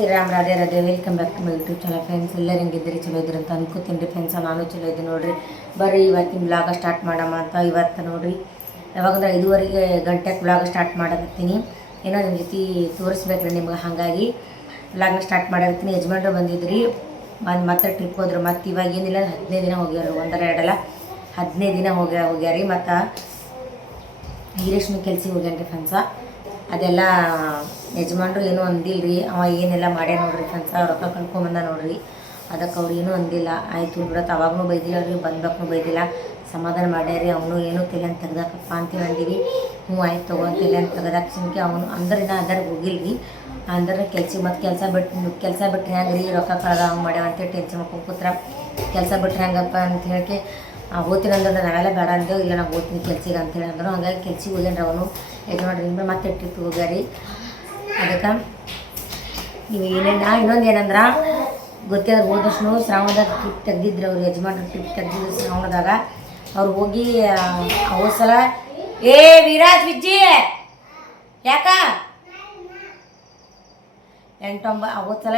Shriram Radhe Radhe welcome back to my YouTube channel friends. ಎಲ್ಲರೂ ಹೆಂಗಿದ್ದೀರಿ? ಚಲೋ ಇದ್ದೀರಿ ಅಂತ ಅನ್ಕೋತೀನಿ ರೀ ಫ್ರೆಂಡ್ಸ್. ನಾನು ಚಲೋ ಇದ್ದೀನಿ ನೋಡಿರಿ. ಬರ್ರಿ ಇವತ್ತಿನ ಬ್ಲಾಗ ಸ್ಟಾರ್ಟ್ ಮಾಡಮ್ಮ ಅಂತ. ಇವತ್ತು ನೋಡಿರಿ ಯಾವಾಗಂದ್ರೆ 5:30 ಗಂಟೆಗೆ ಬ್ಲಾಗ್ ಸ್ಟಾರ್ಟ್ ಮಾಡಕತ್ತೀನಿ. ಏನೋ ನಿಮ್ಮ ಜೊತೆ ತೋರಿಸ್ಬೇಕ್ರಿ ನಿಮ್ಗೆ, ಹಾಗಾಗಿ ಬ್ಲಾಗ್ನ ಸ್ಟಾರ್ಟ್ ಮಾಡಕತ್ತೀನಿ. ಯಜಮಾನ್ರು ಬಂದಿದ್ರಿ, ಬಂದು ಮತ್ತೆ ಟ್ರಿಪ್ ಹೋದ್ರು. ಮತ್ತು ಇವಾಗ ಏನಿಲ್ಲ 15 ದಿನ ಹೋಗ್ಯಾರ, 1-2 15 ದಿನ ಹೋಗ್ಯಾರಿ. ಮತ್ತು ಹಿರೇಶ್ಮಿ ಕೆಲ್ಸಿಗೆ ಹೋಗ್ಯಾನ್ರಿ ಫ್ರೆಂಡ್ಸ. ಅದೆಲ್ಲ ಯಜಮಾನ್ರು ಏನೂ ಅಂದಿಲ್ಲ ರೀ. ಅವ ಏನೆಲ್ಲ ಮಾಡ್ಯ ನೋಡ್ರಿ ಫ್ರೆಂಡ್ಸ, ರೊಕ್ಕ ಕಳ್ಕೊಂಬಂದ ನೋಡ್ರಿ. ಅದಕ್ಕೆ ಅವ್ರು ಏನೂ ಅಂದಿಲ್ಲ. ಆಯಿತು ಬಿಡತ್ತೆ, ಅವಾಗೂ ಬೈದಿಲ್ಲ ರೀ, ಬಂದಕ್ಕೂ ಬೈದಿಲ್ಲ, ಸಮಾಧಾನ ಮಾಡ್ಯಾರಿ. ಅವನು ಏನೂ ತಲೆ ಅಂತ ತೆಗ್ದಾಕಪ್ಪ ಅಂತೇಳಿ ಅಂದೀವಿ. ಆಯ್ತು ತಗೋ ತಲೆ ಅಂತ ತೆಗ್ದಾಕ ಸುಮ್ಕೆ ಅವನು ಅಂದ್ರೆ ನಾ ಅದರ ಹೋಗಿಲ್ಲ ರೀ. ಅಂದ್ರೆ ಮತ್ತು ಕೆಲಸ ಬಿಟ್ಟರೆ ಹೆಂಗೆ ರೀ, ರೊಕ್ಕ ಕಳೆದ ಹಂಗೆ ಮಾಡ್ಯಾವ ಅಂತೇಳಿ ಟೆನ್ಷನ್ ಮಾಡ್ಕೊಂಡು ಕೂತ್ರ. ಕೆಲಸ ಬಿಟ್ಟರೆ ಹೆಂಗಪ್ಪ ಅಂತ ಹೇಳಿ ಹೋಗ್ತೀನಿ ಅಂದ್ರೆ ನಾವೆಲ್ಲ ಬೇಡ ಅಂದೇವು. ಇಲ್ಲ ನಾವು ಹೋಗ್ತೀನಿ ಕೆಲ್ಸಿಗೆ ಅಂತೇಳಿ ಅಂದರು. ಹಾಗಾಗಿ ಕೆಲ್ಸಿಗೆ ಹೋಗ್ಯಾನ್ರಿ ಅವನು. ಯಜಮಾನ್ರಿಂದ ಮತ್ತೆ ಟ್ರಿಪ್ಪಿಗೆ ಹೋಗ್ಯಾರಿ. ಅದಕ್ಕೆ ನೀವು ಇನ್ನೊಂದು ಏನಂದ್ರೆ ಗೊತ್ತಿದ್ರೆ ಹೋದ ವರ್ಷನೂ ಶ್ರಾವಣದಾಗ ಟ್ರಿಪ್ ತೆಗ್ದಿದ್ರು ಅವ್ರು. ಯಜಮಾನ್ರು ಟ್ರಿಪ್ ತೆಗ್ದಿದ್ರು ಶ್ರಾವಣದಾಗ. ಅವ್ರು ಹೋಗಿ ಹೋದ ಸಲ ವಿರಾಜ್ ವಿಜ್ಜಿ ಯಾಕ 8-9 ಹೋದ ಸಲ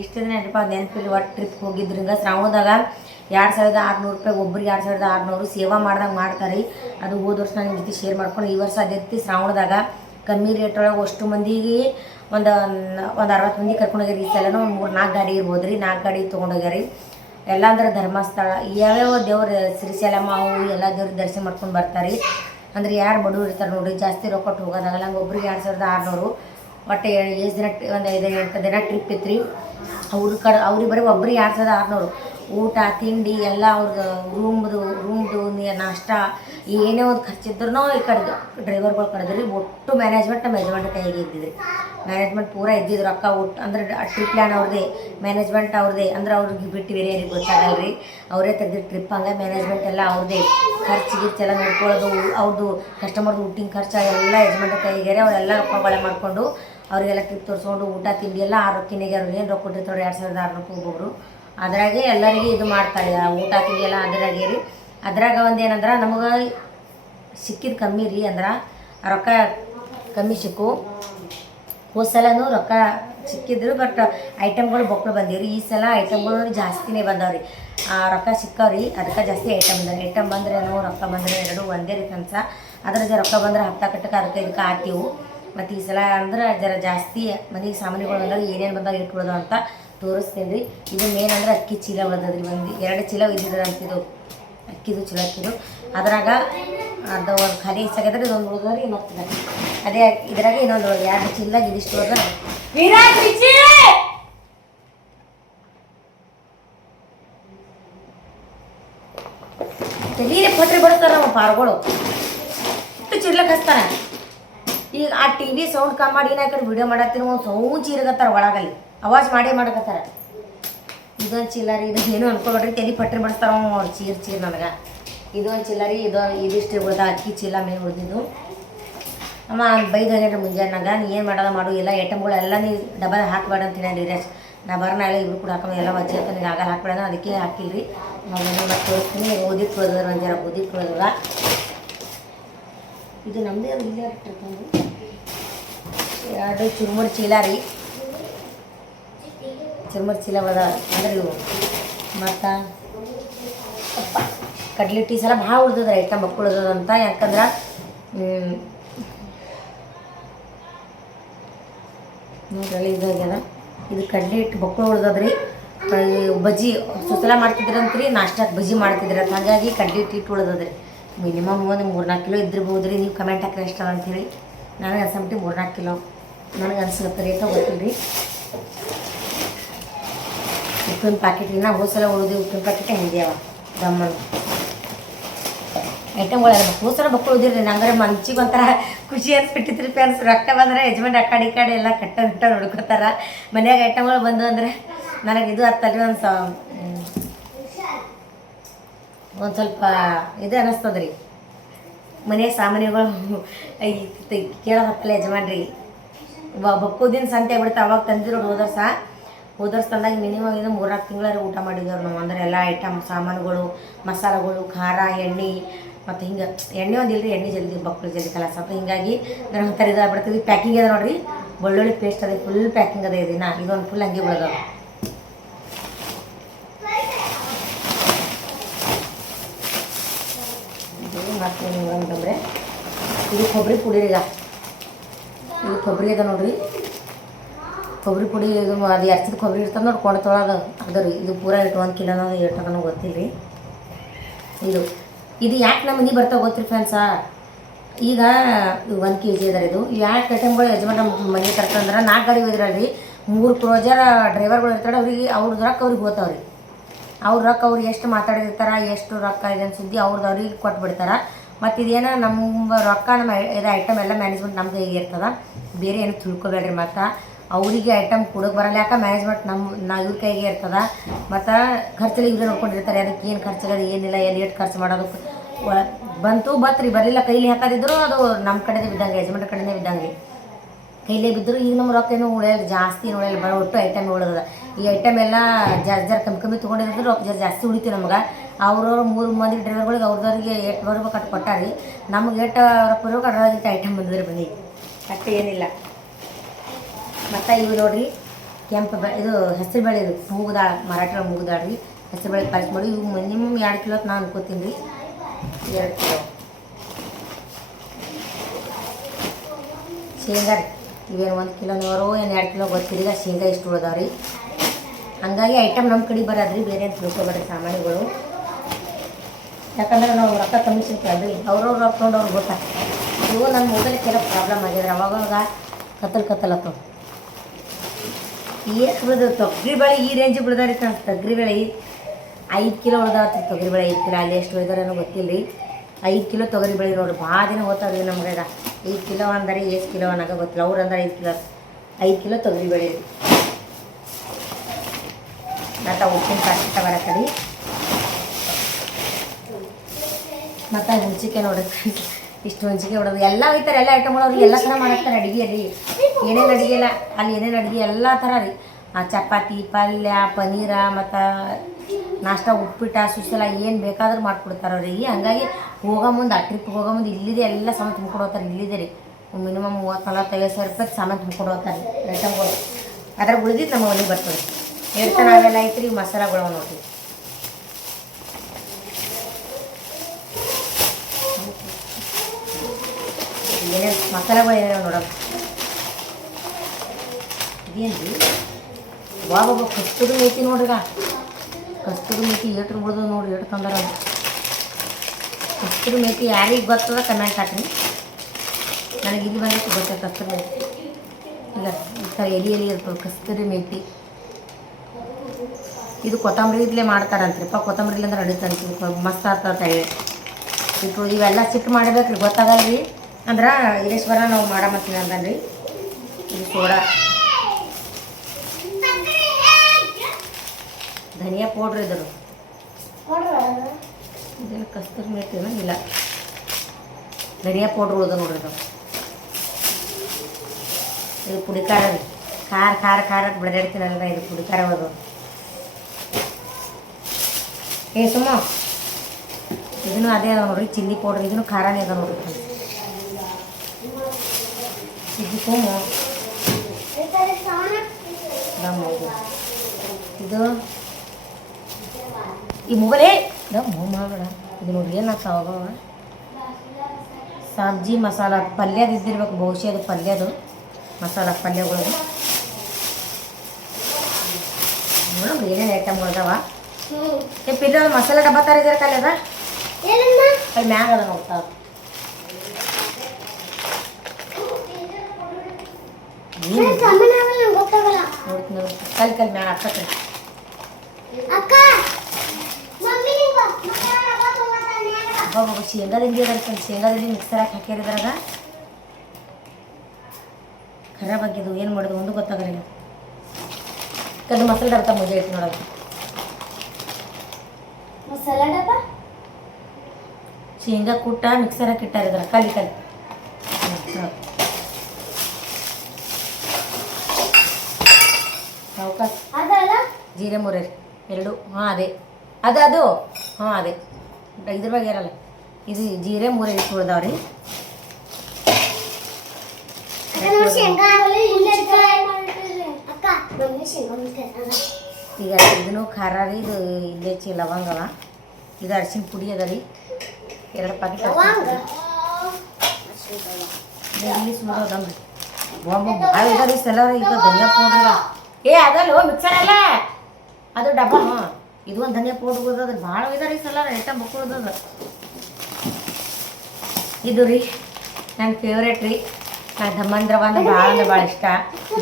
ಎಷ್ಟು ದಿನ ನೆನಪಿಲ್ಲ. ಒಟ್ಟು ಟ್ರಿಪ್ ಹೋಗಿದ್ರಿಂದ ಶ್ರಾವಣದಾಗ 2,600 ರೂಪಾಯಿ ಒಬ್ರಿಗೆ 2,600 ಸೇವಾ ಮಾಡ್ದಂಗೆ ಮಾಡ್ತಾರೆ. ಅದು ಹೋದ ವರ್ಷ ನಾನು ಜೊತೆ ಶೇರ್ ಮಾಡ್ಕೊಂಡು ಈ ವರ್ಷ ಅದೇ ರೀತಿ ಶ್ರಾವಣದಾಗ ಕಮ್ಮಿ ರೇಟ್ ಒಳಗೆ ಅಷ್ಟು ಮಂದಿಗೆ ಒಂದು 60 ಮಂದಿ ಕರ್ಕೊಂಡೋಗ್ಯಾರ. ಈ ಸಲನೂ ಒಂದು 3-4 ಗಾಡಿ ಇರ್ಬೋದು ರೀ. 4 ಗಾಡಿ ತೊಗೊಂಡೋಗ್ಯಾರಿ. ಎಲ್ಲ ಅಂದ್ರೆ ಧರ್ಮಸ್ಥಳ ಯಾವ್ಯಾವ ದೇವ್ರ ಶ್ರೀಶೈಲಮ್ಮ ಅವು ಎಲ್ಲ ದೇವ್ರ ದರ್ಶನ ಮಾಡ್ಕೊಂಡು ಬರ್ತಾರೆ. ಅಂದ್ರೆ ಯಾರು ಬಡವ್ರು ಇರ್ತಾರೆ ನೋಡಿರಿ, ಜಾಸ್ತಿ ರೊಕ್ಕ ಕೊಟ್ಟು ಹೋಗೋದಾಗಲ್ಲ. ಹಂಗೆ ಒಬ್ರಿಗೆ 2,600. ಒಟ್ಟು ಎಷ್ಟು ದಿನ ಒಂದು 5-8 ದಿನ ಟ್ರಿಪ್ ಇತ್ತು ರೀ. ಅವ್ರಿಗೆ ಬರೀ ಒಬ್ರಿಗೆ 2,600. ಊಟ ತಿಂಡಿ ಎಲ್ಲ ಅವ್ರದ್ದು ರೂಮ್ದು ನಾಷ್ಟ ಏನೇ ಒಂದು ಖರ್ಚಿದ್ರೂ ಈ ಕಡೆ ಡ್ರೈವರ್ಗಳು ಕರೆದ್ರಿ. ಒಟ್ಟು ಮ್ಯಾನೇಜ್ಮೆಂಟ್ ನಮ್ಮ ಯಜಮಾನ್ರ ಕೈಗೆ ಇದ್ದಿದ್ರಿ. ಮ್ಯಾನೇಜ್ಮೆಂಟ್ ಪೂರ ಇದ್ದಿದ್ದು. ರೊಕ್ಕ ಒಟ್ಟು ಅಂದ್ರೆ ಟ್ರಿಪ್ ಪ್ಲ್ಯಾನ್ ಅವ್ರದ್ದೇ, ಮ್ಯಾನೇಜ್ಮೆಂಟ್ ಅವ್ರದ್ದೇ. ಅಂದ್ರೆ ಅವ್ರಿಗೆ ಬಿಟ್ಟು ಬೇರೆ ಯಾರಿಗೆ ಗೊತ್ತಾಗಲ್ಲ ರೀ. ಅವರೇ ತೆಗೆದು ಟ್ರಿಪ್. ಹಂಗೆ ಮ್ಯಾನೇಜ್ಮೆಂಟ್ ಎಲ್ಲ ಅವ್ರದ್ದೇ. ಖರ್ಚಿಗೆಲ್ಲ ನೋಡ್ಕೊಳ್ಳೋದು, ಅವ್ರದ್ದು ಕಸ್ಟಮರ್ದು ಊಟಿನ ಖರ್ಚು ಎಲ್ಲ ಯಜಮಾನ್ರ ಕೈಗೆ. ಅವರೆಲ್ಲ ರೊಕ್ಕ ಮಾಡಿಕೊಂಡು ಅವರಿಗೆಲ್ಲ ಟ್ರಿಪ್ ತೋರಿಸ್ಕೊಂಡು ಊಟ ತಿಂಡಿ ಎಲ್ಲ ಆ ರೊಕ್ಕಿನಾಗೆ ಅವ್ರು ಏನು ರೊಕ್ಕ ಕೊಟ್ಟಿರ್ತಾರೆ 2,600 ರೂಪಾಯಿ ಒಬ್ಬೊಬ್ರು. ಅದ್ರಾಗೆ ಎಲ್ಲರಿಗೆ ಇದು ಮಾಡ್ತಾರೆ, ಊಟ ತಿಂಡಿ ಎಲ್ಲ ಅದ್ರಾಗೆ ರೀ. ಅದ್ರಾಗ ಒಂದು ಏನಂದ್ರೆ ನಮಗೆ ಸಿಕ್ಕಿದ್ದು ಕಮ್ಮಿ ರೀ. ಅಂದ್ರೆ ರೊಕ್ಕ ಕಮ್ಮಿ ಸಿಕ್ಕು. ಹೋದ ಸಲನೂ ರೊಕ್ಕ ಸಿಕ್ಕಿದ್ರು, ಬಟ್ ಐಟಮ್ಗಳು ಬೊಕ್ಕಳು ಬಂದೀವಿ ರೀ. ಈ ಸಲ ಐಟಮ್ಗಳು ಜಾಸ್ತಿನೇ ಬಂದವ್ರಿ. ರೊಕ್ಕ ಸಿಕ್ಕವ್ರಿ, ಅದಕ್ಕೆ ಜಾಸ್ತಿ ಐಟಮ್ ಬಂದ್ರೆ ರೊಕ್ಕ ಬಂದರೆ ಎರಡೂ ಒಂದೇ ರೀ ಫ್ರೆಂಡ್ಸ. ಅದ್ರ ರೊಕ್ಕ ಬಂದ್ರೆ ಹಪ್ತ ಕಟ್ಟಕ್ಕೆ ಅದಕ್ಕೆ ಇದಕ್ಕೆ ಹಾಕ್ತೀವಿ. ಮತ್ತು ಈ ಸಲ ಅಂದ್ರೆ ಜರ ಜಾಸ್ತಿ ಮನೆಗೆ ಸಾಮಾನುಗಳು ಬಂದಾಗ ಏನೇನು ಬಂದಾಗ ಇಟ್ಬಿಡೋದು ಅಂತ ತೋರಿಸ್ತೀನಿ ರೀ. ಇದು ಮೇನ್ ಅಂದ್ರೆ ಅಕ್ಕಿ ಚೀಲ ಉಳಿದದ್ರಿ. 2 ಚೀಲ ಇದ್ದಿದ್ರೆ ಅಂತಿದ್ದು ಅಕ್ಕಿದು ಚೀಲ ಅಕ್ಕಿದು. ಅದ್ರಾಗ ಅದು ಒಂದು ಖಾಲಿ ಇಸಾಗಿದ್ರೆ ಇದೊಂದು ಉಳಿದ್ರಿ. ಮತ್ತು ಅದೇ ಇದ್ರಾಗ ಇನ್ನೊಂದು 2 ಚೀಲದಾಗ ಇದಿಷ್ಟು ಉಳಿದ್ರೆ ತೆಗೀರಿ ಪಟ್ರಿ ಬಿಡ್ತಾರೆ ನಮ್ಮ ಪಾರ್ಗಳು. ಇಷ್ಟು ಚಿರ್ಲಕ್ಕೆ ಹಚ್ತಾರೆ. ಈಗ ಆ TV ಸೌಂಡ್ ಕಮ್ಮಿ ಮಾಡಿ ನಾ ಈ ಕಡೆ ವಿಡಿಯೋ ಮಾಡತ್ತೀನಿ. ಒಂದು ಸೌಂಡ್ ಚೀರಗತ್ತಾರ ಒಳಗಲ್ಲಿ, ಅವಾಜ್ ಮಾಡಕತ್ತಾರ. ಇದೊಂದು ಚಿಲ್ಲರಿ, ಇದು ಏನು ಅನ್ಕೊಬೇಡ್ರಿ, ತಲೆ ಪಟ್ರಿ ಬಿಡ್ತಾರ ಅವ್ರು ಚೀರ್ ನನಗೆ. ಇದೊಂದು ಚಿಲ್ಲರಿ, ಇದಿಷ್ಟು ಉಳ್ದ ಅಕ್ಕಿ ಚೀಲ ಮೇಲೆ ಉಳಿದಿದ್ದು. ಅಮ್ಮ ಬೈದು ಹೋಗ್ಯಾರ ಮುಂಜಾನಾಗ. ನೀ ಏನು ಮಾಡೋದ ಮಾಡು, ಎಲ್ಲ ಐಟಮ್ಗಳು ಎಲ್ಲ ನೀ ಡಬ್ಬ ಹಾಕಬೇಡ ಅಂತ ಹೇಳಿ ರೀ. ನಾ ಬರೋಣ ಎಲ್ಲ ಇಬ್ರು ಕೂಡ ಹಾಕೋ ಎಲ್ಲ ವಜ್ಜೆ ಅಂತ ನೀನು ಆಗಲ್ಲ ಹಾಕ್ಬೇಡ, ಅದಕ್ಕೆ ಹಾಕಿಲ್ರಿ. ನಾವು ಮತ್ತೆ ತೋರಿಸ್ತೀನಿ. ಓದಿಟ್ಟು ಉಳಿದ್ರ ಒಂದು ಜರ ಓದಿಟ್ಟು ಉಳಿದ್ರ. ಇದು ನಮ್ಮದೇ ಇಲ್ಲೇ ಇಟ್ಟಿರ್ಕೊಂಡು 2 ಚುರುಮುರಿ ಚೀಲ ರೀ. ಚುರುಮುರಿ ಚೀಲ ಅದ ಅಂದ್ರೆ ಇವು. ಮತ್ತು ಕಡ್ಲಿ ಟೀ ಸಲ ಭಾಳ ಉಳ್ದದ್ರಿ ಐಟಮ್ ಮಕ್ಕಳು ಉಳ್ದದಂತ. ಯಾಕಂದ್ರೆ ನೋಡ್ರಲ್ಲಿ ಇದಾಗ್ಯದ. ಇದು ಕಡ್ಲಿ ಹಿಟ್ಟು ಮಕ್ಕಳು ಉಳ್ದದ್ರಿ. ಬಜ್ಜಿ ಸುಸಲ ಮಾಡ್ತಿದ್ರಂತ್ರಿ, ನಾಷ್ಟಕ್ಕೆ ಬಜ್ಜಿ ಮಾಡ್ತಿದ್ರಂತ. ಹಾಗಾಗಿ ಕಡ್ಲಿ ಹಿಟ್ಟು ಉಳ್ದದ್ರಿ. ಮಿನಿಮಮ್ ಒಂದು 3-4 ಕಿಲೋ ಇದ್ದಿರ್ಬೋದು ರೀ. ನೀವು ಕಮೆಂಟ್ ಹಾಕ್ರಿ ಎಷ್ಟು ಅಂಥೇಳಿ. ನನಗೆ ಅನ್ಸಂಬಿಟ್ಟು 3-4 ಕಿಲೋ ನನಗೆ ಅನ್ಸುತ್ತೆ. ರೇಟೋ ಗೊತ್ತಿಲ್ಲ ರೀ. ಉಪ್ಪಿನ ಪ್ಯಾಕೆಟ್ ನಾ ಹೋದ ಸಲ ಉಳಿದು ಉಪ್ಪಿನ ಪ್ಯಾಕೆಟ್ ಹಿಂಗ್ಯಾವ ದಮ್ಮನ್ ಐಟಮ್ಗಳೆಲ್ಲ ಹೋದ ಸಲ ಮಕ್ಕಳು ಉಳಿದಿರಿ. ನಂಗೆ ಮನ್ಸಿಗೆ ಒಂಥರ ಖುಷಿ ಅನ್ಸ್ಬಿಟ್ಟಿದ್ರಿ ಫ್ರೆಂಡ್ಸ್. ರೊಕ್ಕ ಬಂದರೆ ಯಜಮಾನ್ ಆ ಕಡೆ ಎಲ್ಲ ಕಟ್ಟ ನೋಡ್ಕೋತಾರ. ಮನ್ಯಾಗ ಐಟಮ್ಗಳು ಬಂದು ಅಂದರೆ ನನಗೆ ಇದು ಹತ್ತಲ್ಲಿ ಒಂದು ಸ್ವಲ್ಪ ಇದು ಅನ್ನಿಸ್ತದ್ರಿ. ಮನೆ ಸಾಮಾನ್ಯಗಳು ಕೇಳೋ ಹತ್ತಲ್ಲ ಯಜಮಾನ್ರಿ. ಬಕ್ಕೋದಿನ ಸಂತೆ ಆಗ್ಬಿಡುತ್ತೆ. ಅವಾಗ ತಂದಿರೋ ಹೋದ ವರ್ಷ ತಂದಾಗ ಮಿನಿಮಮ್ ಇದು 3-4 ತಿಂಗಳ ಊಟ ಮಾಡಿದ್ದೇವೆ ನಾವು. ಅಂದರೆ ಎಲ್ಲ ಐಟಮ್ ಸಾಮಾನುಗಳು, ಮಸಾಲೆಗಳು, ಖಾರ, ಎಣ್ಣೆ ಮತ್ತು ಹಿಂಗೆ ಎಣ್ಣೆ ಒಂದಿಲ್ಲ ರೀ. ಎಣ್ಣೆ ಜಲ್ದಿ ಬಕ್ಕಳು ಜಲ್ದಿ ಕಲಸ. ಹಿಂಗಾಗಿ ನಾನು ಒಂಥರ ಇದಾಗ್ಬಿಡ್ತೀವಿ. ಪ್ಯಾಕಿಂಗ್ ಅದ ನೋಡಿರಿ, ಬೆಳ್ಳುಳ್ಳಿ ಪೇಸ್ಟ್ ಅದೇ ಫುಲ್ ಪ್ಯಾಕಿಂಗ್ ಅದೇ ಇದೀನ ಇದೊಂದು ಫುಲ್ ಹಂಗೆ ಬೆಳೆದವ. ಮತ್ತು ಅಂತಂದರೆ ಇದು ಕೊಬ್ಬರಿ ಪುಡಿ ಈಗ ಇದು ಕೊಬ್ಬರಿ ಅದ ನೋಡ್ರಿ. ಕೊಬ್ಬರಿ ಪುಡಿ ಇದು ಅದು ಎರ್ಚಿದ ಕೊಬ್ಬರಿ ಇರ್ತದೆ ನೋಡಿ ಕೊಂಡು ತೊಳೋದು ಅದು ರೀ. ಇದು ಪೂರ ಇಟ್ಟು 1 ಕಿಲೋ ಇಟ್ಟದನೋ ಗೊತ್ತಿಲ್ಲ ರೀ. ಇದು ಯಾಕೆ ನಮ್ಮ ಮನೆ ಬರ್ತಾವೆ ಗೊತ್ತಿರಿ ಫ್ರೆಂಡ್ಸಾ. ಈಗ 1 kg ಅದಾರ. ಇದು ಯಾಕೆ ಐಟಮ್ಗಳು ಯಜಮಾನ್ ನಮ್ಮ ಮನೆ ತರ್ಕಂದ್ರೆ 4 ಗಾಡಿ ಹೋದ್ರಲ್ರಿ 3 ಕ್ರೋಜರ್ ಡ್ರೈವರ್ಗಳು ಇರ್ತಾರೆ. ಅವ್ರದ್ದು ರೊಕ್ಕ ಅವ್ರಿಗೆ ಹೋಗ್ತಾವ್ರಿ. ಅವ್ರ ರೊಕ್ಕ ಅವ್ರಿಗೆ ಎಷ್ಟು ಮಾತಾಡಿರ್ತಾರೆ ಎಷ್ಟು ರೊಕ್ಕ ಇದೆ ಅಂತ ಸುದ್ದಿ ಅವ್ರಿಗೆ ಕೊಟ್ಬಿಡ್ತಾರೆ. ಮತ್ತು ಇದೇನೋ ನಮ್ಮ ರೊಕ್ಕ ನಮ್ಮ ಇದು ಐಟಮ್ ಎಲ್ಲ ಮ್ಯಾನೇಜ್ಮೆಂಟ್ ನಮ್ಮ ಕೈಗೆ ಇರ್ತದೆ. ಬೇರೆ ಏನು ತಿಳ್ಕೊಬೇಡ್ರಿ. ಮತ್ತು ಅವರಿಗೆ ಐಟಮ್ ಕೊಡೋಕೆ ಬರಲ್ಲ. ಯಾಕೆ ಮ್ಯಾನೇಜ್ಮೆಂಟ್ ಇವ್ರ ಕೈಗೆ ಇರ್ತದೆ. ಮತ್ತು ಖರ್ಚಲ್ಲಿ ಇವರೇ ನೋಡ್ಕೊಂಡಿರ್ತಾರೆ. ಅದಕ್ಕೆ ಏನು ಖರ್ಚಾಗದು ಏನಿಲ್ಲ ಎಲ್ಲಿ ಎಷ್ಟು ಖರ್ಚು ಮಾಡೋದಕ್ಕೆ ಬತ್ರಿ ಬರಲಿಲ್ಲ ಕೈಲಿ ಹಾಕೋದಿದ್ರು ಅದು ನಮ್ಮ ಕಡೆದೇ ಬಿದ್ದಂಗೆ ಯಜಮಾನ್ರ ಕಡೆನೇ ಬಿದ್ದಂಗೆ ರೀ. ಕೈಲೇ ಬಿದ್ದರು. ಈಗ ನಮ್ಮ ರೊಕ್ಕ ಏನೂ ಉಳಿಯಲ್ಲ ಜಾಸ್ತಿ ಏನು ಉಳಿಯಲ್ಲ. ಬರೋ ಒಟ್ಟು ಐಟಮ್ ಉಳಿದ ಈ ಐಟಮ್ ಎಲ್ಲ ಕಮ್ಮಿ ತೊಗೊಂಡಿರೋದು ರೊಕ್ಕ ಜಾಸ್ತಿ ಉಳಿತೀವಿ ನಮ್ಗೆ. ಅವ್ರವ್ರು 3 ಮಂದಿ ಡ್ರೈವರ್ಗಳಿಗೆ ಅವ್ರದವ್ರಿಗೆ 8 ಬರ್ಬೇಕು ಅಟ್ಟು ಕೊಟ್ಟಾರಿ. ನಮ್ಗೆ 8 ರೊಕ್ಕ ಬರ್ಬೇಕು ಅದ್ರಾಗಿಟ್ಟು ಐಟಮ್ ಬಂದಿದ್ರೆ ಬನ್ನಿ ಅಷ್ಟು ಏನಿಲ್ಲ. ಮತ್ತು ಇವು ನೋಡಿರಿ ಕೆಂಪು ಇದು ಹೆಸರು ಬೇಳೆ ಇದು ಮೂಗುದಾಳ ಮರಾಠಿ ಮೂಗುದಾಳ ರೀ. ಹೆಸರು ಬೇಳೆ ಪಾಲಿಸ್ ಮಾಡಿ ಇವು ಮಿನಿಮಮ್ 2 ಕಿಲೋ ನಾನು ಅನ್ಕೋತೀನಿ ರೀ. 2 ಕಿಲೋ ಶೇಂಗಾ ರೀ. ಇವೇನು 1 ಕಿಲೋನವರು ಏನು 2 ಕಿಲೋ ಗೊತ್ತಿಲ್ಲ. ಶೇಂಗಾ ಇಷ್ಟು ಉಳಿದಾವ್ರಿ. ಹಂಗಾಗಿ ಐಟಮ್ ನಮ್ಮ ಕಡೆ ಬರೋದ್ರಿ. ಬೇರೆ ಅಂತ ತಿಳ್ಕೊಬೇಡ್ರಿ ಸಾಮಾನುಗಳು. ಯಾಕಂದ್ರೆ ನಾವು ರೊಕ್ಕ ಕಮ್ಮಿ ಸಿಗ್ತೀವಲ್ರಿ. ಅವ್ರವ್ರು ರೊಕ್ಕ ತೊಗೊಂಡು ಅವ್ರಿಗೆ ಗೊತ್ತಾಗ್ತದೆ. ಇವು ನನ್ನ ಮೊಬೈಲ್ ಕೆಲವು ಪ್ರಾಬ್ಲಮ್ ಆಗಿದ್ರೆ ಅವಾಗ ಕತ್ತಲತ್ತವ. ಎಷ್ಟು ಬಿಡ್ದವು ತೊಗರಿಬೇಳೆ ಈ ರೇಂಜಿಗೆ ಬಿಡ್ದಾರಿ ಕಾಣಿಸ್ತು. ತೊಗರಿಬೇಳೆ 5 ಕಿಲೋ ಉಳ್ದಾವತ್ರಿ. ತೊಗರಿಬೇಳೆ 5 ಕಿಲೋ ಅಲ್ಲಿ ಎಷ್ಟು ಉಳಿದಾರೇನೋ ಗೊತ್ತಿಲ್ಲ ರೀ. 5 ಕಿಲೋ ತೊಗರಿಬೇಳೆ ನೋಡ್ರಿ. ಭಾಳ ದಿನ ಹೋಗ್ತಾವ್ರಿ ನಮ್ಗೆ. ಈಗ 5 ಕಿಲೋ ಅಂದರೆ ಎಷ್ಟು ಕಿಲೋ ಅನ್ನೋಕೆ ಗೊತ್ತಿಲ್ಲ. ಅವ್ರು ಅಂದ್ರೆ 5 ಕಿಲೋ ತೊಗರಿಬೇಳೆ ರೀ. ಮತ್ತು ಉಪ್ಪಿನ ಪಾಕಿಟ ಬರತ್ತಡಿ. ಮತ್ತು ಹುಂಚಿಕೆ ನೋಡ್ರಿ. ಇಷ್ಟು ಹುಂಚಿಕೆ ಹೊಡೋದು ಎಲ್ಲ ಹೋಯ್ತಾರೆ. ಎಲ್ಲ ಐಟಮ್ಗಳು ಅವ್ರಿಗೆ ಎಲ್ಲ ಥರ ಮಾಡಾಕ್ತಾರೆ ಅಡುಗೆಯಲ್ಲಿ. ಏನೇನು ಅಡುಗೆ ಇಲ್ಲ ಅಲ್ಲಿ ಏನೇನು ಅಡುಗೆ ಎಲ್ಲ ಥರ ರೀ. ಚಪಾತಿ ಪಲ್ಯ ಪನ್ನೀರ ಮತ್ತು ನಾಷ್ಟ ಉಪ್ಪಿಟ್ಟ ಸುಸಲ ಏನು ಬೇಕಾದ್ರೂ ಮಾಡಿಕೊಡ್ತಾರೆ ಅವ್ರಿಗೆ. ಹಂಗಾಗಿ ಹೋಗೋ ಮುಂದೆ ಆ ಟ್ರಿಪ್ಗೆ ಹೋಗೋ ಮುಂದೆ ಇಲ್ಲಿದೆ ಎಲ್ಲ ಸಾಮಾನು ತುಂಬ್ಕೊಂಡು ಹೋಗ್ತಾರೆ. ಇಲ್ಲಿದೆ ರೀ ಮಿನಿಮಮ್ 30-40-50 ಸಾವಿರ ರೂಪಾಯಿ ಸಾಮಾನು ತುಂಬ್ಕೊಂಡು ಹೋಗ್ತಾರೆ ಐಟಮ್ಗಳು. ಅದ್ರ ಉಳಿದಿದ್ದು ನಮ್ಮ ಮನೆಗೆ ಬರ್ತದೆ. ಎಷ್ಟು ನಾವೆಲ್ಲ ಐತ್ರಿ ಮಸಾಲೆಗಳು ನೋಡ್ರಿ. ಏನೇನು ಮಸಾಲೆಗಳು ಏನೇನು ನೋಡೋದು ಇದೇನು ರೀ. ಬಾಬಾ ಕಸ್ತೂರಿ ಮೇಥಿ ನೋಡ್ರಿಗ. ಕಸ್ತೂರಿ ಮೇಥಿ ಏಟ್ರು ಬಿಡೋದು ನೋಡ್ರಿ. ಏಟು ತಂದಾರ ಕಸ್ತೂರಿ ಮೇಥಿ ಯಾರಿಗೆ ಗೊತ್ತದ ಕಮೆಂಟ್ ಹಾಕ್ರಿ. ನನಗೆ ಇಲ್ಲಿ ಬಂದಿತ್ತು ಗೊತ್ತದ ಕಸ್ತೂರಿ ಮೇಥಿ. ಇಲ್ಲ ಈ ಥರ ಎಲೆ ಇರ್ತದೆ ಕಸ್ತೂರಿ ಮೇಥಿ. ಇದು ಕೊತ್ತಂಬರಿ ಇದ್ಲೇ ಮಾಡ್ತಾರಂತ್ರಿಪ್ಪ. ಕೊತ್ತಂಬರಿ ಅಂದ್ರೆ ನಡೀತಂತ ಮಸ್ತ್ ಆಗ್ತದೆ. ಇಟ್ಟು ಇವೆಲ್ಲ ಸಿಟ್ಟು ಮಾಡಬೇಕ್ರಿ ಗೊತ್ತಾಗಲ್ಲ ರೀ. ಅಂದ್ರೆ ಇರೇಶ್ವರ ನಾವು ಮಾಡಮತ್ತೀವಿ ಅಂತನ್ರಿ. ಇದು ಸೋಡಾ ಧನಿಯಾ ಪೌಡ್ರ್ ಇದ್ರು. ಇದೇನು ಕಸ್ತೂರಿ ಮೇಥಿನ ಇಲ್ಲ ಧನಿಯಾ ಪೌಡ್ರ್ ಉಳ್ದ ನೋಡ್ರಿ. ಅದು ಇದು ಪುಡಿ ಖಾರ ರೀ. ಖಾರ ಬೆಳೆದಾಡ್ತೀನಲ್ಲ ಇದು ಪುಡಿ ಖಾರ ಅದು. ಸುಮ್ಮ ಇದನ್ನು ಅದೇ ಅದ ನೋಡ್ರಿ. ಚಿಲ್ಲಿ ಪೌಡ್ರ್ ಇದನ್ನು ಖಾರನೇ ಅದ ನೋಡ್ರಿ. ಇದು ಸೋಮು ಇದು ಈ ಮೊಬೈಲೇ ಮಾಡಬೇಡ. ಇದು ನೋಡ್ರಿ ಏನಾಗ್ತಾವ ಸಬ್ಜಿ ಮಸಾಲ ಪಲ್ಯದ ಇದ್ದಿರ್ಬೇಕು ಬಹುಶಃ. ಅದು ಪಲ್ಯದು ಮಸಾಲ ಪಲ್ಯಗಳದು ನೋಡ್ರಿ ಏನೇನು ಐಟಮ್ ಉಳ್ದಾವ. ಪಿಲ್ಲ ಮಸಾಲೆ ಡಬ್ಬ ಥರ ಇದ್ದಾರೆ ಕಲೆ ಅದ ಅಲ್ಲಿ ಮ್ಯಾಗ ಅದ ನೋಡ್ತಾವ. ನೋಡ್ತೀನಿ ಕಲ್ ಮ್ಯಾಗ ಹಾಕ್ತದೆ. ಶೇಂಗಾದಿಂದ ಇರುತ್ತೆ. ಶೇಂಗಾದಿಂದ ಮಿಕ್ಸರ್ ಹಾಕಿರಿದ್ರಾಗ ಖರಾಬ್ ಆಗಿದ್ದು ಏನು ಮಾಡೋದು ಒಂದು ಗೊತ್ತಾಗಲಿಲ್ಲ. ಕದ್ದು ಮಸಾಲೆ ಡಬ್ಬ ಮುಜೆ ಇಟ್ಟು ನೋಡೋದು. ಮಸಾಲೆ ಡಬ್ಬ ಶೇಂಗಾ ಕುಟ್ಟ ಮಿಕ್ಸರ್ ಹಾಕಿ ಇಟ್ಟಾರಿದ್ರ ಕಲಿ ಅವಕಾಶ ಜೀರೆ ಮುರೇ ಎರಡು. ಹಾಂ ಅದೇ ಅದು ಹಾಂ ಅದೇ ಇದ್ರ ಬಗ್ಗೆ ಇರಲ್ಲ. ಇದು ಜೀರೆ ಮೂರೇ ಇಟ್ಟು ಉಳ್ದಾವ್ರಿ. ಈಗ ಇದನ್ನು ಖಾರ ರೀ, ಇದು ಇಲ್ಲೇ ಲವಂಗವ, ಇದು ಅರಿಶಿನ ಪುಡಿ ಅದ ರೀ, 2 ಪ್ಯಾಕೆಟ್ ಇಲ್ಲಿ ಸುಮಾರು ಭಾಳ ಇದಾವೆ ಸಲ. ಈಗ ಧನಿಯಾ ಪೌಡ್ರ್ ಅದಲ್ಲ ಮಿಕ್ಸರ್ ಅಲ್ಲ, ಅದು ಡಬ್ಬ. ಇದು ಒಂದು ಧನಿಯಾ ಪೌಡ್ರ್ ಹೋದದ, ಭಾಳ ಇದಾರೆ ಈ ಸಲ ಐಟಮ್ ಬಕ್ಕೋದದ. ಇದು ರೀ ನನ್ನ ಫೇವ್ರೇಟ್ ರೀ, ನಂಗೆ ದಮ್ಮನ್ ರವ ಅಂದ್ರೆ ಭಾಳ ಇಷ್ಟ.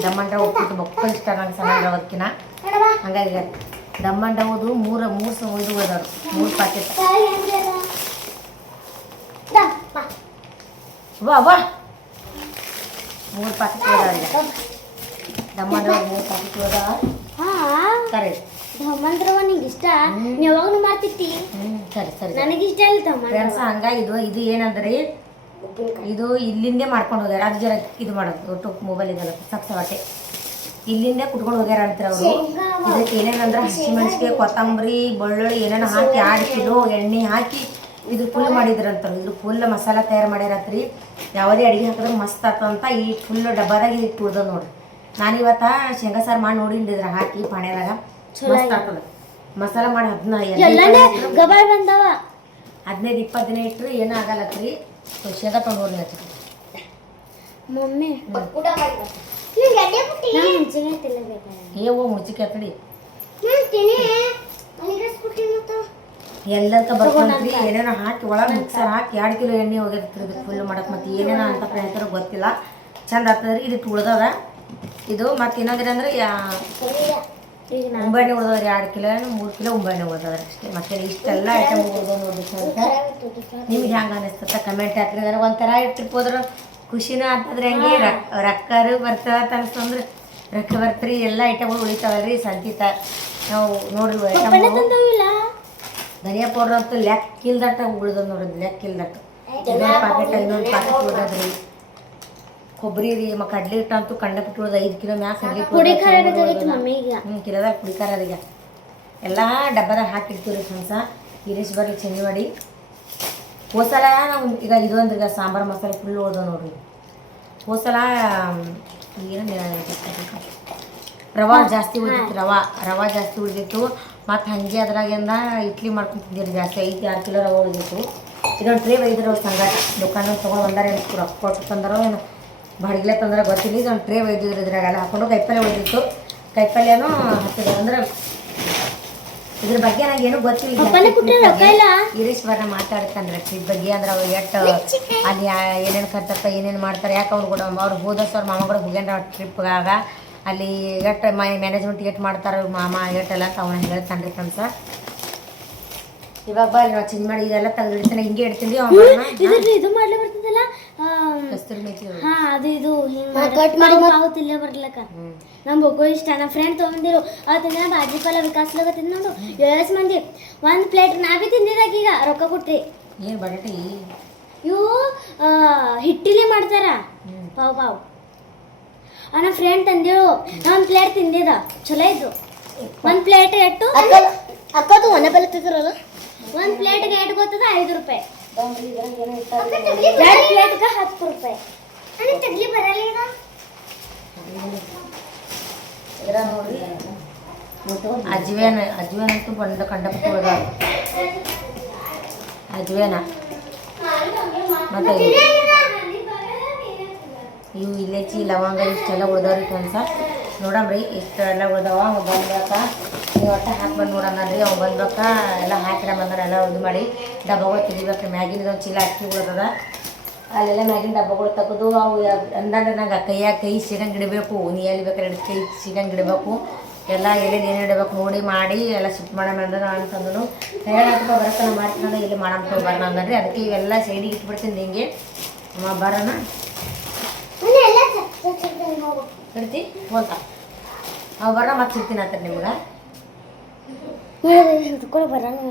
ದಮ್ಮನ್ ರವ ಉಪ್ಪಿಟ್ಟು ಬಕ್ಕ ಇಷ್ಟ ನಂಗೆ ಸಣ್ಣ ರವಕ್ಕಿನ. ಹಂಗಾಗಿ ದಮ್ಮನ್ ರವದು ಮೂರು ಇದು ಹೋದವ್ರು 3 ಪ್ಯಾಕೆಟ್. ವಾ 3 ಪ್ಯಾಕೆಟ್ ಹೋದವ್ರಿಗೆ ದಮ್ಮನ್ ರವ 3 ಪ್ಯಾಕೆಟ್ ಹೋದವ. ಕರೆಕ್ಟ್. ದಮ್ಮನ್ ರವ ನಿಂಗೆ ಇಷ್ಟ, ಯಾವಾಗಲೂ ಮಾಡ್ತಿರ್ತಿ. ಸರಿ ನನಗಿಷ್ಟ ಇಲ್ಲ ಫ್ರೆಂಡ್ಸ್. ಹಂಗಾಗಿ ಇದು ಏನಂದ್ರೆ ಇದು ಇಲ್ಲಿಂದೇ ಮಾಡ್ಕೊಂಡು ಹೋಗ್ಯಾರ. ಅದು ಜರ ಇದು ಮಾಡೋದು ಒಟ್ಟು ಮೊಬೈಲ್ ಇದೆಲ್ಲ ಸಕ್ಸವಾಟೆ ಇಲ್ಲಿಂದೇ ಕುಟ್ಕೊಂಡು ಹೋಗ್ಯಾರ ಅಂತಾರೆ ಅವರು. ಇದಕ್ಕೆ ಏನೇನಂದ್ರೆ ಹಸಿಮೆಣಸಿಗೆ, ಕೊತ್ತಂಬರಿ, ಬೆಳ್ಳುಳ್ಳಿ ಏನೇನು ಹಾಕಿ 2 ಕಿಲೋ ಎಣ್ಣೆ ಹಾಕಿ ಇದು ಫುಲ್ ಮಾಡಿದ್ರಂತಾರೆ. ಇದು ಫುಲ್ ಮಸಾಲ ತಯಾರು ಮಾಡ್ಯಾರತ್ರಿ. ಯಾವುದೇ ಅಡುಗೆ ಹಾಕಿದ್ರೆ ಮಸ್ತ್ ಆಗ್ತದಂತ ಈ ಫುಲ್ ಡಬ್ಬದಾಗ ಇಟ್ಟು ಉಳ್ದ ನೋಡ್ರಿ. ನಾನು ಇವತ್ತು ಶೇಂಗಾ ಸಾರು ಮಾಡಿ ನೋಡಿದ್ರೆ ಹಾಕಿ ಪಾಣ್ಯದಾಗ ಮಸ್ತ್ ಆಗ್ತದೆ. ಮಸಾಲ ಮಾಡಿ 15-20 ದಿನ ಇಟ್ಟರು ಏನೂ ಆಗಲ್ಲತ್ರಿ. ಶೇಂಗಾ ತೊಗೊಂಡು ಹೋಗ್ರಿ ಹಚ್ಚಿ ಮಮ್ಮಿ ಮುಚ್ಚಿಕೆ ಕಡಿ ಎಲ್ಲದಕ್ಕೆ ಬರ್ಕೊಂಡ್ರಿ. ಏನೇನೋ ಹಾಕಿ ಒಳಗೆ ಮಿಕ್ಸರ್ ಹಾಕಿ 2 ಕಿಲೋ ಎಣ್ಣೆ ಹೋಗಿರ್ತೀರಿ ಇದು ಫುಲ್ ಮಾಡಕ್ಕೆ. ಮತ್ತು ಏನೇನೋ ಅಂತ ಪ್ರಯತ್ನ ಗೊತ್ತಿಲ್ಲ, ಚಂದ ಆಗ್ತದ್ರಿ. ಇದು ಉಳ್ದದ ಇದು. ಮತ್ತು ಇನ್ನೊಂದ್ರೆ ಅಂದ್ರೆ ಉಂಬೆಣ್ಣೆ ಉಳ್ದದ್ರಿ 2 ಕಿಲೋ 3 ಕಿಲೋ ಉಂಬೆಣ್ಣೆ ಉಳ್ದದ್ರಿ ಅಷ್ಟೇ. ಮತ್ತೆ ಇಷ್ಟೆಲ್ಲ ಐಟಮ್ ಉಳ್ದು ನೋಡ್ಬೇಕು ಅಂತ ನಿಮ್ಗೆ ಹೆಂಗೆ ಅನಿಸ್ತದ ಕಮೆಂಟ್ ಹಾಕ್ರಿ. ಅಂದ್ರೆ ಒಂಥರ ಟ್ರಿಪ್ ಹೋದ್ರೆ ಖುಷಿನೂ ಆಗ್ತದ್ರಿ. ಹಂಗೆ ರೊಕ್ಕರು ಬರ್ತದ ಅನ್ಸ್ತಂದ್ರೆ ರೊಕ್ಕ ಬರ್ತೀರಿ. ಎಲ್ಲ ಐಟಮ್ಗಳು ಉಳಿತಾವಲ್ರಿ ಸಂತೀತ. ನಾವು ನೋಡ್ರಿ ಐಟಮ್ ಧನಿಯಾ ಪೌಡ್ರ್ ಅಂತೂ ಲೆಕ್ಕಿಲ್ದಟ್ಟ ಉಳ್ದ ನೋಡ್ರಿ, ಲೆಕ್ಕಿಲ್ದಟ್ಟ. 2 ಪ್ಯಾಕೆಟ್ 500 ಪ್ಯಾಕೆಟ್ ಉಳ್ದದ್ರಿ. ಕೊಬ್ಬರಿ ರೀ ಕಡ್ಲಿ ಹಿಟ್ಟು ಅಂತೂ ಕಂಡಪಟ್ಟು ಉಳ್ದ 5 ಕಿಲೋ ಮ್ಯಾಗ ಕಡ್ಲಿ ಕಿಲೋದಾಗ ಪುಡಿಕಾರ ಈಗ ಎಲ್ಲ ಡಬ್ಬದಾಗ ಹಾಕಿರ್ತೀವಿ ರೀ ಫ್ರೆಂಡ್ಸ. ಇರಿಸಿ ಬರ್ಲಿ ಚೆಂದ ಮಾಡಿ. ಹೋಸಲ ನಾವು ಈಗ ಇದು ಅಂದ್ರೆ ಈಗ ಸಾಂಬಾರು ಮಸಾಲೆ ಫುಲ್ ಉಳ್ದ ನೋಡ್ರಿ. ಹೋಸಲ ಏನು ರವಾ ಜಾಸ್ತಿ ಉಳಿದಿತ್ತು, ರವಾ ಜಾಸ್ತಿ ಉಳಿದಿತ್ತು. ಮತ್ತು ಹಾಗೆ ಅದ್ರಾಗಿಂದ ಇಡ್ಲಿ ಮಾಡ್ಕೊಂಡು ತಿಂದಿರಿ ಜಾಸ್ತಿ. 5-6 ಕಿಲೋ ರವಾ ಉಳಿದಿತ್ತು. ಇದೊಂದು ಟ್ರೇ ಒಯ್ದಿರೋ ಸಂಗಾಟ ದುಕಾನ ತೊಗೊಂಡು ಬಂದಾರೆ ರೊಕ್ಕ ಕೊಟ್ಟು ತಂದಾರೋ ಏನೋ ಬಾಡಿಗೆ ತಂದ್ರೆ ಗೊತ್ತಿಲ್ಲ. ಇದೊಂದು ಟ್ರೇ ಒಯ್ದಿದ್ರು, ಇದ್ರಾಗೆಲ್ಲ ಹಾಕೊಂಡು ಕೈಪಲ್ಯ ಉಳಿದಿತ್ತು. ಕೈಪಲ್ಯನೂ ಹತ್ತಿರ ಅಂದ್ರೆ ಇದ್ರ ಬಗ್ಗೆ ನನಗೆ ಏನೂ ಗೊತ್ತಿಲ್ಲ. ಈರೇಶ್ವರನ ಮಾತಾಡ್ತಾನೆ ಟ್ರಿಪ್ ಬಗ್ಗೆ. ಅಂದ್ರೆ ಅವ್ರು ಎಷ್ಟು ಅಲ್ಲಿ ಏನೇನು ಕರ್ತಪ್ಪ ಏನೇನು ಮಾಡ್ತಾರೆ. ಯಾಕೆ ಅವ್ರು ಕೂಡ ಅವ್ರು ಹೋದಷ್ಟು ಅವ್ರ ಮಾಮ ಕೂಡ ಹೋಗ್ಯಾರ ಟ್ರಿಪ್ಗಾಗ. ಅಲ್ಲಿ ಎಷ್ಟು ಮ್ಯಾನೇಜ್ಮೆಂಟ್ ಎಷ್ಟು ಮಾಡ್ತಾರೆ ಮಾಮ ಎಷ್ಟೆಲ್ಲ ಅಂತ ಅವನ ಹೇಳ್ತಾನೆ ರೀ ಫ್ರೆಂಡ್ಸ. ಇವಾಗ ನಾವು ಚೇಂಜ್ ಮಾಡಿ ಇದೆಲ್ಲ ತೆಗೆದಿಡ್ತಾನೆ, ಹಿಂಗೆ ಇಡ್ತೀನಿ. ಇದು ಮಾಡ್ಲಿ ಬರ್ತದಲ್ಲ ಕಸ್ತೂರಿ ಮೇಥಿ. ಅದು ಇದು ತಿಲ್ಲೇ ಬರ್ಲಕ್ಕ ನಮ್ಗೆ ಹೋಗೋ ಇಷ್ಟ. ನಮ್ಮ ಫ್ರೆಂಡ್ ತೊಗೊಂಡಿರು ಅವತ್ತಿನ ಭಾಜಿ ಪಲ್ಲ ವಿಕಾಸ್ಲಾಗ ತಿಂದು ನೋಡು 7 ಮಂದಿ 1 ಪ್ಲೇಟ್ ನಾ ಭೀ ತಿಂದಿದಾಗ ಈಗ ರೊಕ್ಕ ಕೊಟ್ರಿ. ಏನು ಬಟಾಟೆ ಇವು ಹಿಟ್ಟಿಲಿ ಮಾಡ್ತಾರ ಪಾವ್. ನಮ್ಮ ಫ್ರೆಂಡ್ ತಂದಿರು, 1 ಪ್ಲೇಟ್ ತಿಂದಿದ ಚಲೋ ಇದ್ದು. 1 ಪ್ಲೇಟ್ ಎಟ್ಟು ಅಕ್ಕದು ಒನೆ ಬೆಲೆ ತಿಂದಿರಲ್ಲ. 1 ಪ್ಲೇಟ್ಗೆ ಎಷ್ಟು ಗೊತ್ತದ 5 ರೂಪಾಯಿ. 2 ಪ್ಲೇಟ್ಗೆ 10 ರೂಪಾಯಿ. ಅಜ್ವೇನ ಅಂತೂ ಬಂದ ಕಂಡಪಟ್ಟು ಅಜ್ವೇನ. ಮತ್ತು ಇವು ಇಲೈಚಿ ಲವಂಗ ಇಷ್ಟೆಲ್ಲ ಉಳ್ದವ್ರಿ ಫ್ರೆಂಡ್ಸ. ನೋಡಮ್ರಿ ಇಷ್ಟೆಲ್ಲ ಉಳ್ದವ. ಅವ ಬಂದ್ಬೇಕ ನೀವು ಒಟ್ಟು ಹಾಕ್ಬಂದು ನೋಡೋಣಲ್ರಿ. ಅವು ಬಂದ್ಬೇಕ ಎಲ್ಲ ಹಾಕಿರ ಬಂದ್ರೆ ಎಲ್ಲ ಇದು ಮಾಡಿ ಡಬ್ಬಗಳು ತೆಗಿಬೇಕ್ರಿ. ಮ್ಯಾಗಿನ ಒಂದು ಚೀಲ ಅಕ್ಕಿ ಉಳ್ದದ, ಅಲ್ಲೆಲ್ಲ ಮ್ಯಾಗಿನ ಡಬ್ಬಗಳು ತೆಗೆದು ಅವು ಅಂದಂದ್ರೆ ನಂಗೆ ಕೈ ಸಿಗಂಗೆ ಇಡಬೇಕು. ನೀ ಎಲ್ಲಿ ಬೇಕಾದ್ರೆ ಕೈ ಸಿಗಂಗೆ ಇಡಬೇಕು. ಎಲ್ಲ ಎಲ್ಲಿ ಏನೇನು ಇಡಬೇಕು ನೋಡಿ ಮಾಡಿ ಎಲ್ಲ ಶಿಫ್ಟ್ ಮಾಡೋಣ ಅಂತಂದ್ರು. ಹೇಳಪ್ಪ ಬರತ್ತನ ಮಾಡ್ತೀನಿ ಇಲ್ಲಿ ಮಾಡಂತ ಬರೋಣ ಅಂದ್ರಿ. ಅದಕ್ಕೆ ಇವೆಲ್ಲ ಸೈಡಿಗೆ ಇಟ್ಬಿಡ್ತೀನಿ. ಹಿಂಗೆ ಬರೋಣ ಇಡ್ತಿ ಹೋಗ್ತಾ ಅವು ಬರೋಣ ಮತ್ತೆ ಸಿಗ್ತೀನಿ ಅಂತ ನಿಮ್ಗೆ ಬರಲ್ಲ.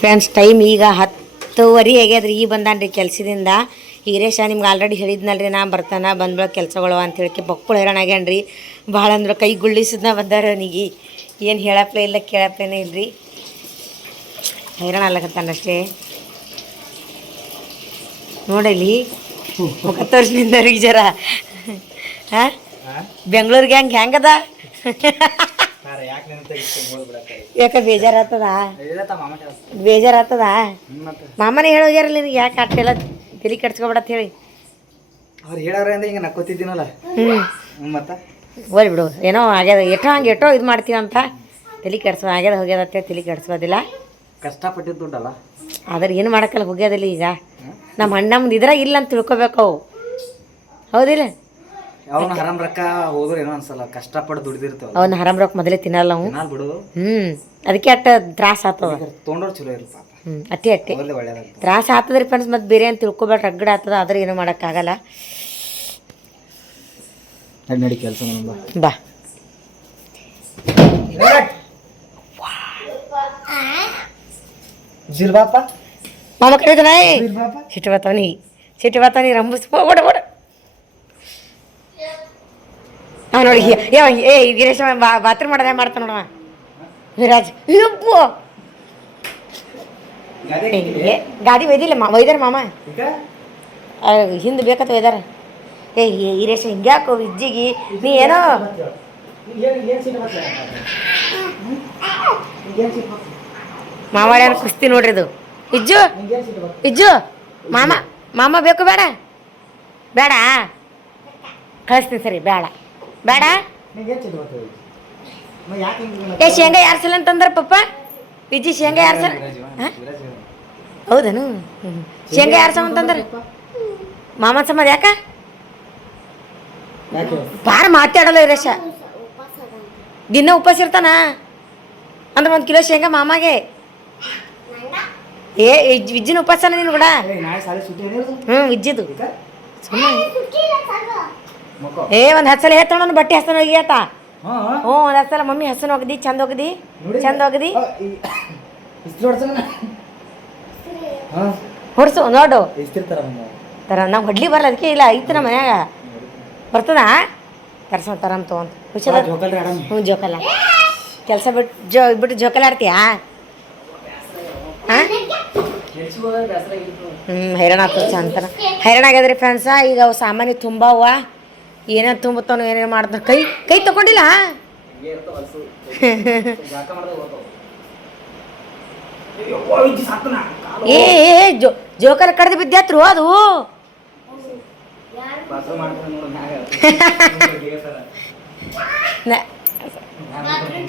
ಫ್ರೆಂಡ್ಸ್ ಟೈಮ್ ಈಗ 10:30 ಆಗ್ಯದ್ರಿ. ಈಗ ಬಂದಾನ್ರಿ ಕೆಲಸದಿಂದ. ಈರೇಶ ನಿಮ್ಗೆ ಆಲ್ರೆಡಿ ಹೇಳಿದ್ನಲ್ರಿ ನಾ ಬರ್ತಾನೆ ಬಂದ್ಬಿಡೋ ಕೆಲಸಗಳು ಅಂತ ಹೇಳಕ್ಕೆ ಬಕ್ಕಳು ಹೈರಾಣ ಆಗ್ಯಾನ್ರಿ. ಭಾಳ ಅಂದ್ರೆ ಕೈ ಗುಳ್ಳಿಸಿದ್ನ ಬಂದಾರ ಅವನಿಗೆ. ಏನು ಹೇಳಪ್ಲೇ ಇಲ್ಲ ಕೇಳಪ್ಲೇನೇ ಇಲ್ರಿ, ಹೈರಾಣ ಅಲ್ಲಕತ್ತಾನಷ್ಟೇ. ನೋಡಲಿ ಮುಖ ತೋರಿಸ್ಬಿಂದವ್ರಿಗೆ ಜರ ಹಾಂ ಬೆಂಗ್ಳೂರಿಗೆ ಹೆಂಗದ ಯಾಕೆ ಬೇಜಾರಾಗ್ತದ ಬೇಜಾರಾಗ್ತದ ಮಾಮನೇ ಹೇಳೋಗ್ಯಾರಲ್ಲ ನಿನಗೆ ಯಾಕೆ ಅಟ್ಟೆಲ್ಲ ತಲೆ ಕೆಡ್ಸ್ಕೊಬೇಡತ್ ಹೇಳಿ ಅವ್ರು ಹೇಳಾರ ಅಂದ್ರೆ ಹಿಂಗೆ ನಕ್ಕೋತಿದ್ದೀನಲ್ಲ ಮತ್ತೆ ಹೋಗ್ಲಿ ಬಿಡು ಏನೋ ಆಗ್ಯದ ಎಷ್ಟೋ ಇದು ಮಾಡ್ತೀವಿ ಅಂತ ತಲೆ ಕೆಡ್ಸೋ ಆಗ್ಯದ ಹೋಗ್ಯದ ಅಂತೇಳಿ ತಲೆ ಕೆಡ್ಸ್ಕೋದಿಲ್ಲ ಕಷ್ಟಪಟ್ಟಿದ್ದು ದುಡ್ಡಲ್ಲ ಆದ್ರೆ ಏನು ಮಾಡೋಕ್ಕಲ್ಲ ಹೋಗ್ಯದಿಲ್ಲ ಈಗ ನಮ್ಮ ಅಣ್ಣಮ್ದು ಇದ್ರಾಗ ಇಲ್ಲ ಅಂತ ತಿಳ್ಕೊಬೇಕು ಅವು ಹೌದಿಲ್ಲ ಅವನು ಹರಾಮ್ ರೊಕ್ಕ ಹೋದ್ರು ಏನೋ ಅನ್ಸಲ್ಲ ಕಷ್ಟಪಟ್ಟು ದುಡ್ದಿರ್ತೇವೆ ಅವನ್ನ ಹರಾಮ್ ರೊಕ್ಕ ಮೊದಲೇ ತಿನ್ನಲ್ಲ ಅವು ನಾಲ್ ಬಿಡು ಅದಕ್ಕೆ ಅಟ್ಟ ತ್ರಾಸ ಆಗ್ತದ ತೊಗೊಂಡವ್ರು ಚಲೋ ಇರಲ್ಲ ಪಾಪ ಅಟ್ಟಿ ಮೊದಲೇ ಒಳ್ಳೇದಾಗ್ತದೆ ತ್ರಾಸ ಆಗ್ತದ್ರಿ ಫ್ರೆಂಡ್ಸ್ ಮತ್ತೆ ಬೇರೆ ಅಂತ ತಿಳ್ಕೊಬೇಡ್ರಿ ರಗಡ ಆಗ್ತದ ಆದ್ರೆ ಏನೂ ಮಾಡೋಕ್ಕಾಗಲ್ಲ ನಡಿ ಕೆಲಸ ಬಾ ಜಿರ್ಬಾಪ ಮಾಮ ಕರೀತಾನ ಜಿರ್ಬಾಪ ಸಿಟ್ಟು ಬರ್ತಾವನಿ ರಂಬುಸ್ ಓಡ ಹಾಂ ನೋಡಿ ಏ ವೀರೇಶ ಬಾತ್ರೂಮ್ ಮಾಡೋದೇ ಮಾಡ್ತಾನ ನೋಡವ ವಿರಾಜ್ ಯಪ್ಪು ಗಾಡಿ ಒಯ್ದಿಲ್ಲ ಒಯ್ದಾರ ಮಾಮ ಹಿಂದೆ ಬೇಕತ್ತ ಒಯ್ದಾರ ಏ ವೀರೇಶ ಹಿಂಗ್ಯಾಕೋ ವಿಜ್ಜಿಗೆ ನೀ ಏನೋ ಮಾವಾಡ್ಯಾನ ಕುಸ್ತಿ ನೋಡ್ರಿ ಇದು ಇಜ್ಜು ಮಾಮ ಬೇಕು ಬೇಡ ಕಳಿಸ್ತೀನಿ ಸರಿ ಬೇಡ ಏ ಶೇಂಗಾ ಯಾರು ಸಲ ಅಂತಂದ್ರ ಪಪ್ಪ ವಿಜ್ಜಿ ಶೇಂಗಾ ಯಾರು ಸಲ ಹೌದನು ಶೇಂಗಾ ಯಾರು ಸಮ ಅಂತಂದ್ರ ಮಾಮನ ಸಂಬಂಧ ಯಾಕ ಬಾರ ಮಾತಾಡಲ್ಲ ವೀರೇಶ ದಿನ ಉಪವಾಸ ಇರ್ತಾನ ಅಂದ್ರೆ 1 ಕಿಲೋ ಶೇಂಗಾ ಮಾಮಾಗೆ ಏ ವಿಜ್ಜಿನ ಉಪವಾಸನ ನೀನು ಕೂಡ ವಿಜ್ಜಿದು ಸುಮ್ಮನೆ ಒಂದು 10 ಸಲ ಹೇಳ್ತಾನ ಬಟ್ಟೆ ಹಸನ ಹೋಗಿ ಆತ ಒಂದು 10 ಸಲ ಮಮ್ಮಿ ಹಸನ ಹೋಗದಿ ಚಂದ ಹೋಗದಿ ಹೊಡ್ಸು ನೋಡು ತರ ನಾವು ಹೊಡ್ಲಿ ಬರಲ್ಲ ಅದಕ್ಕೆ ಇಲ್ಲ ಐತಿ ನಮ್ಮ ಮನ್ಯಾಗ ಬರ್ತದ ತರಂ ತೊಗೊಂಡು ಹುಷಾರ ಜೋಕಲ್ಲ ಕೆಲಸ ಬಿಟ್ಟು ಜೋಕಲ್ ಆಡ್ತೀಯಾ ಹಾಂ ಹೈರಾಣ ಆಗ್ತದೆ ಚಂತನ ಹೈರಾಣ ಆಗ್ಯದ್ರಿ ಫ್ರೆಂಡ್ಸ ಈಗ ಅವು ಸಾಮಾನ್ಯ ತುಂಬವ ಏನೇನು ತುಂಬತಾನು ಏನೇನು ಮಾಡ್ತಾನೆ ಕೈ ತಗೊಂಡಿಲ್ಲ ಏ ಜೋಕಲ್ ಕಡ್ದು ಬಿದ್ದಾತ್ರು ಅದು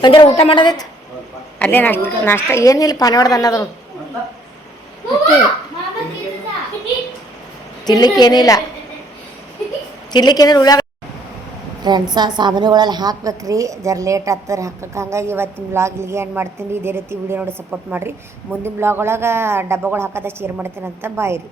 ಒಂದರ ಊಟ ಮಾಡೋದಿತ್ತು ಅಲ್ಲೇ ನಾಷ್ಟ ಏನಿಲ್ಲ ಪಾನಿ ಹೊಡೆದು ಅನ್ನೋದು ತಿನ್ಲಿಕ್ಕೇನಿಲ್ಲ ಉಳ್ಳಾಗ ಫ್ರೆಂಡ್ಸ ಸಾಮಾನುಗಳೆಲ್ಲ ಹಾಕ್ಬೇಕ್ರಿ ಜರ ಲೇಟ್ ಆಗ್ತಾರೆ ಹಾಕಕ್ಕೆ ಹಂಗಾಗಿ ಇವತ್ತಿನ ಬ್ಲಾಗ್ ಇಲ್ಲಿಗೆ ಏನು ಮಾಡ್ತೀನಿ ಇದೇ ರೀತಿ ವಿಡಿಯೋ ನೋಡಿ ಸಪೋರ್ಟ್ ಮಾಡಿರಿ ಮುಂದಿನ ಬ್ಲಾಗ್ ಒಳಗೆ ಡಬ್ಬಗಳು ಹಾಕೋದ ಶೇರ್ ಮಾಡ್ತೀನಿ ಅಂತ ಬಾಯ್ ರೀ